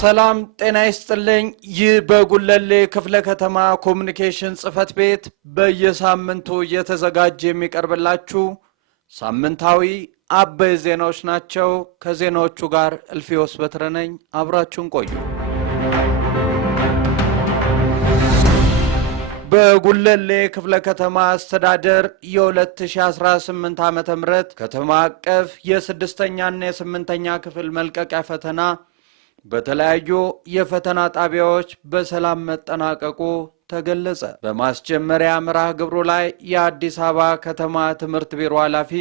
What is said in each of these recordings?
ሰላም ጤና ይስጥልኝ። ይህ በጉለሌ ክፍለ ከተማ ኮሙኒኬሽን ጽፈት ቤት በየሳምንቱ እየተዘጋጀ የሚቀርብላችሁ ሳምንታዊ አበይ ዜናዎች ናቸው። ከዜናዎቹ ጋር እልፊዮስ በትረ ነኝ። አብራችሁን ቆዩ። በጉለሌ ክፍለ ከተማ አስተዳደር የ2018 ዓመተ ምህረት ከተማ አቀፍ የ6ኛና የ8ኛ ክፍል መልቀቂያ ፈተና በተለያዩ የፈተና ጣቢያዎች በሰላም መጠናቀቁ ተገለጸ። በማስጀመሪያ መርሃ ግብሩ ላይ የአዲስ አበባ ከተማ ትምህርት ቢሮ ኃላፊ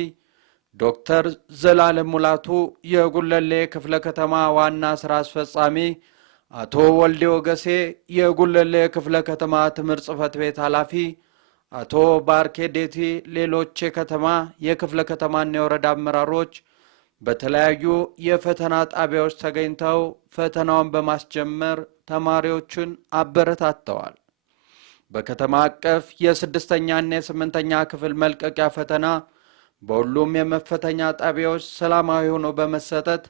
ዶክተር ዘላለም ሙላቱ፣ የጉለሌ ክፍለ ከተማ ዋና ስራ አስፈጻሚ አቶ ወልዴ ወገሴ፣ የጉለሌ ክፍለ ከተማ ትምህርት ጽፈት ቤት ኃላፊ አቶ ባርኬዴቲ፣ ሌሎች የከተማ የክፍለ ከተማና የወረዳ አመራሮች በተለያዩ የፈተና ጣቢያዎች ተገኝተው ፈተናውን በማስጀመር ተማሪዎችን አበረታተዋል። በከተማ አቀፍ የ6ኛና የ8ኛ ክፍል መልቀቂያ ፈተና በሁሉም የመፈተኛ ጣቢያዎች ሰላማዊ ሆኖ በመሰጠት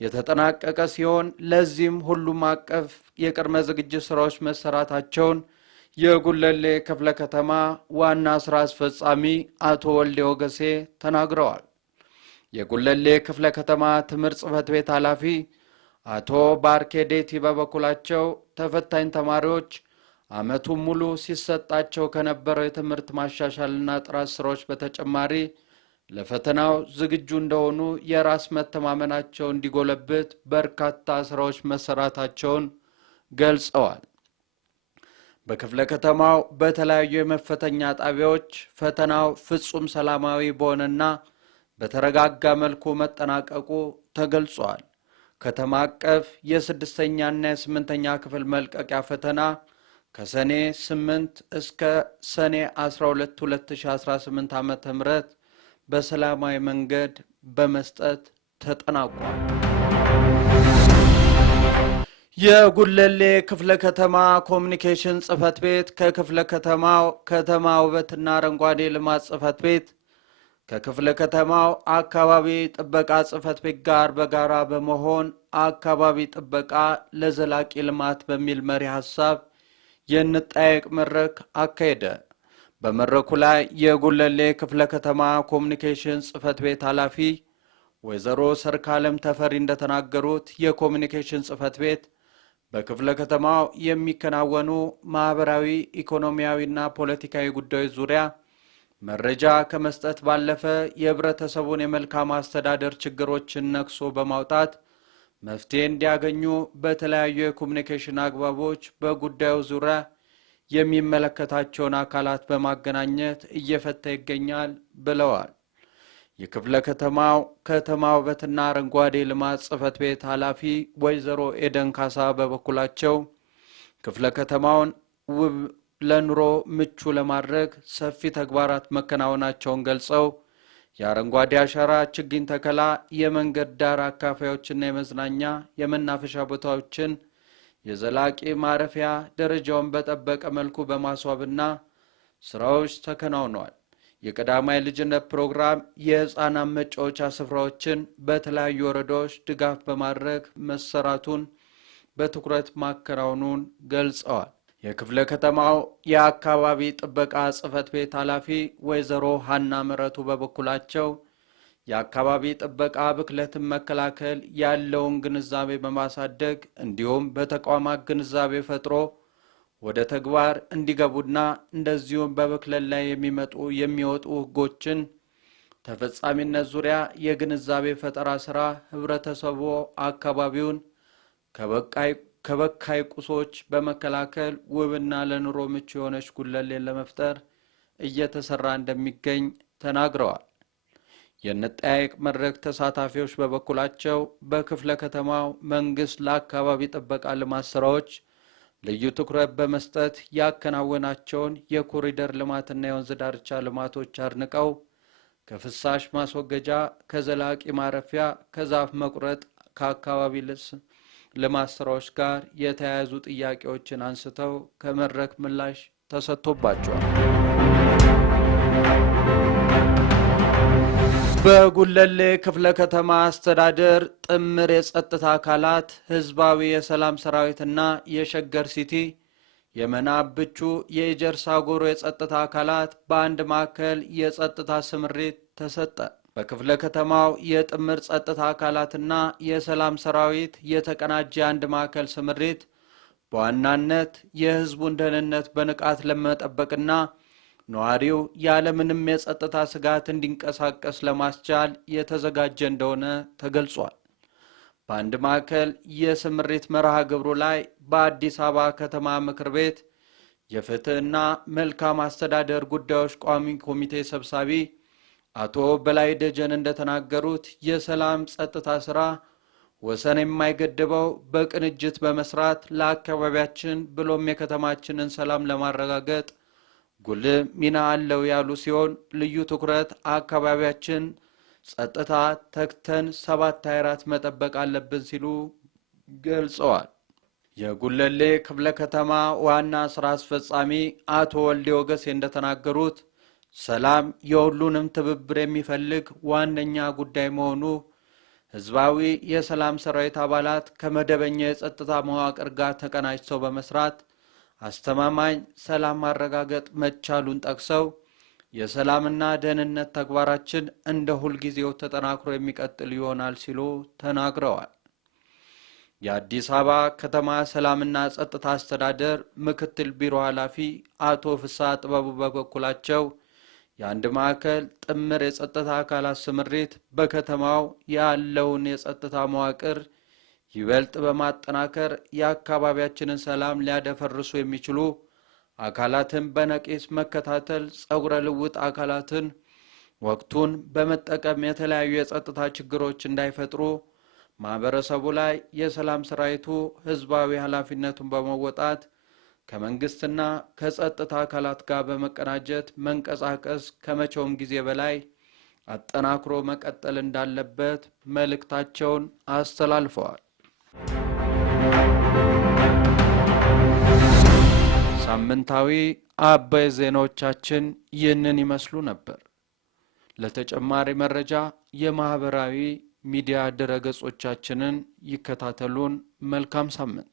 የተጠናቀቀ ሲሆን ለዚህም ሁሉም አቀፍ የቅድመ ዝግጅት ስራዎች መሰራታቸውን የጉለሌ ክፍለ ከተማ ዋና ስራ አስፈጻሚ አቶ ወልዴ ወገሴ ተናግረዋል። የጉለሌ ክፍለ ከተማ ትምህርት ጽፈት ቤት ኃላፊ አቶ ባርኬዴቲ በበኩላቸው ተፈታኝ ተማሪዎች ዓመቱን ሙሉ ሲሰጣቸው ከነበረው የትምህርት ማሻሻልና ጥራት ስራዎች በተጨማሪ ለፈተናው ዝግጁ እንደሆኑ የራስ መተማመናቸው እንዲጎለብት በርካታ ስራዎች መሰራታቸውን ገልጸዋል። በክፍለ ከተማው በተለያዩ የመፈተኛ ጣቢያዎች ፈተናው ፍጹም ሰላማዊ በሆነና በተረጋጋ መልኩ መጠናቀቁ ተገልጿል። ከተማ አቀፍ የ6ኛና የ8ኛ ክፍል መልቀቂያ ፈተና ከሰኔ 8 እስከ ሰኔ 12 2018 ዓ.ም በሰላማዊ መንገድ በመስጠት ተጠናቋል። የጉለሌ ክፍለ ከተማ ኮሙኒኬሽን ጽፈት ቤት ከክፍለ ከተማው ከተማ ውበትና አረንጓዴ ልማት ጽፈት ቤት ከክፍለ ከተማው አካባቢ ጥበቃ ጽፈት ቤት ጋር በጋራ በመሆን አካባቢ ጥበቃ ለዘላቂ ልማት በሚል መሪ ሐሳብ የንጣይቅ መድረክ አካሄደ። በመድረኩ ላይ የጉለሌ ክፍለ ከተማ ኮሙኒኬሽን ጽፈት ቤት ኃላፊ ወይዘሮ ሰርካለም ተፈሪ እንደተናገሩት የኮሙኒኬሽን ጽፈት ቤት በክፍለ ከተማው የሚከናወኑ ማህበራዊ፣ ኢኮኖሚያዊና ፖለቲካዊ ጉዳዮች ዙሪያ መረጃ ከመስጠት ባለፈ የህብረተሰቡን የመልካም አስተዳደር ችግሮችን ነቅሶ በማውጣት መፍትሄ እንዲያገኙ በተለያዩ የኮሙኒኬሽን አግባቦች በጉዳዩ ዙሪያ የሚመለከታቸውን አካላት በማገናኘት እየፈታ ይገኛል ብለዋል። የክፍለ ከተማው ከተማ ውበትና አረንጓዴ ልማት ጽፈት ቤት ኃላፊ ወይዘሮ ኤደን ካሳ በበኩላቸው ክፍለ ከተማውን ውብ ለኑሮ ምቹ ለማድረግ ሰፊ ተግባራት መከናወናቸውን ገልጸው የአረንጓዴ አሻራ ችግኝ ተከላ፣ የመንገድ ዳር አካፋዮችና የመዝናኛ የመናፈሻ ቦታዎችን የዘላቂ ማረፊያ ደረጃውን በጠበቀ መልኩ በማስዋብና ስራዎች ተከናውነዋል። የቀዳማይ ልጅነት ፕሮግራም የህፃናት መጫወቻ ስፍራዎችን በተለያዩ ወረዳዎች ድጋፍ በማድረግ መሰራቱን በትኩረት ማከናወኑን ገልጸዋል። የክፍለ ከተማው የአካባቢ ጥበቃ ጽፈት ቤት ኃላፊ ወይዘሮ ሀና ምረቱ በበኩላቸው የአካባቢ ጥበቃ ብክለትን መከላከል ያለውን ግንዛቤ በማሳደግ እንዲሁም በተቋማት ግንዛቤ ፈጥሮ ወደ ተግባር እንዲገቡና እንደዚሁም በብክለት ላይ የሚወጡ ህጎችን ተፈጻሚነት ዙሪያ የግንዛቤ ፈጠራ ስራ ህብረተሰቡ አካባቢውን ከበካይ ቁሶች በመከላከል ውብና ለኑሮ ምቹ የሆነች ጉለሌን ለመፍጠር እየተሰራ እንደሚገኝ ተናግረዋል። የንጣይቅ መድረክ ተሳታፊዎች በበኩላቸው በክፍለ ከተማው መንግስት ለአካባቢ ጥበቃ ልማት ስራዎች ልዩ ትኩረት በመስጠት ያከናወናቸውን የኮሪደር ልማትና የወንዝ ዳርቻ ልማቶች አድንቀው ከፍሳሽ ማስወገጃ፣ ከዘላቂ ማረፊያ፣ ከዛፍ መቁረጥ፣ ከአካባቢ ልማት ስራዎች ጋር የተያያዙ ጥያቄዎችን አንስተው ከመድረክ ምላሽ ተሰጥቶባቸዋል። በጉለሌ ክፍለ ከተማ አስተዳደር ጥምር የጸጥታ አካላት ህዝባዊ የሰላም ሰራዊትና የሸገር ሲቲ የመናብቹ የጀርሳ ጎሮ የጸጥታ አካላት በአንድ ማዕከል የጸጥታ ስምሪት ተሰጠ። በክፍለ ከተማው የጥምር ጸጥታ አካላትና የሰላም ሰራዊት የተቀናጀ አንድ ማዕከል ስምሪት በዋናነት የህዝቡን ደህንነት በንቃት ለመጠበቅና ነዋሪው ያለምንም የጸጥታ ስጋት እንዲንቀሳቀስ ለማስቻል የተዘጋጀ እንደሆነ ተገልጿል። በአንድ ማዕከል የስምሪት መርሃ ግብሩ ላይ በአዲስ አበባ ከተማ ምክር ቤት የፍትህና መልካም አስተዳደር ጉዳዮች ቋሚ ኮሚቴ ሰብሳቢ አቶ በላይ ደጀን እንደተናገሩት የሰላም ጸጥታ ስራ ወሰን የማይገድበው በቅንጅት በመስራት ለአካባቢያችን ብሎም የከተማችንን ሰላም ለማረጋገጥ ጉልህ ሚና አለው ያሉ ሲሆን ልዩ ትኩረት አካባቢያችን ጸጥታ ተክተን 7/24 መጠበቅ አለብን ሲሉ ገልጸዋል። የጉለሌ ክፍለ ከተማ ዋና ስራ አስፈጻሚ አቶ ወልዴ ወገሴ እንደተናገሩት ሰላም የሁሉንም ትብብር የሚፈልግ ዋነኛ ጉዳይ መሆኑ ህዝባዊ የሰላም ሰራዊት አባላት ከመደበኛ የጸጥታ መዋቅር ጋር ተቀናጅተው በመስራት አስተማማኝ ሰላም ማረጋገጥ መቻሉን ጠቅሰው የሰላምና ደህንነት ተግባራችን እንደ ሁሉ ጊዜው ተጠናክሮ የሚቀጥል ይሆናል ሲሉ ተናግረዋል። የአዲስ አበባ ከተማ ሰላምና ጸጥታ አስተዳደር ምክትል ቢሮ ኃላፊ አቶ ፍስሐ ጥበቡ በበኩላቸው የአንድ ማዕከል ጥምር የጸጥታ አካላት ስምሪት በከተማው ያለውን የጸጥታ መዋቅር ይበልጥ በማጠናከር የአካባቢያችንን ሰላም ሊያደፈርሱ የሚችሉ አካላትን በነቂስ መከታተል ጸጉረ ልውጥ አካላትን ወቅቱን በመጠቀም የተለያዩ የጸጥታ ችግሮች እንዳይፈጥሩ ማህበረሰቡ ላይ የሰላም ሰራዊቱ ህዝባዊ ኃላፊነቱን በመወጣት ከመንግስትና ከጸጥታ አካላት ጋር በመቀናጀት መንቀሳቀስ ከመቼውም ጊዜ በላይ አጠናክሮ መቀጠል እንዳለበት መልእክታቸውን አስተላልፈዋል። ሳምንታዊ አበይ ዜናዎቻችን ይህንን ይመስሉ ነበር። ለተጨማሪ መረጃ የማህበራዊ ሚዲያ ድረገጾቻችንን ይከታተሉን። መልካም ሳምንት።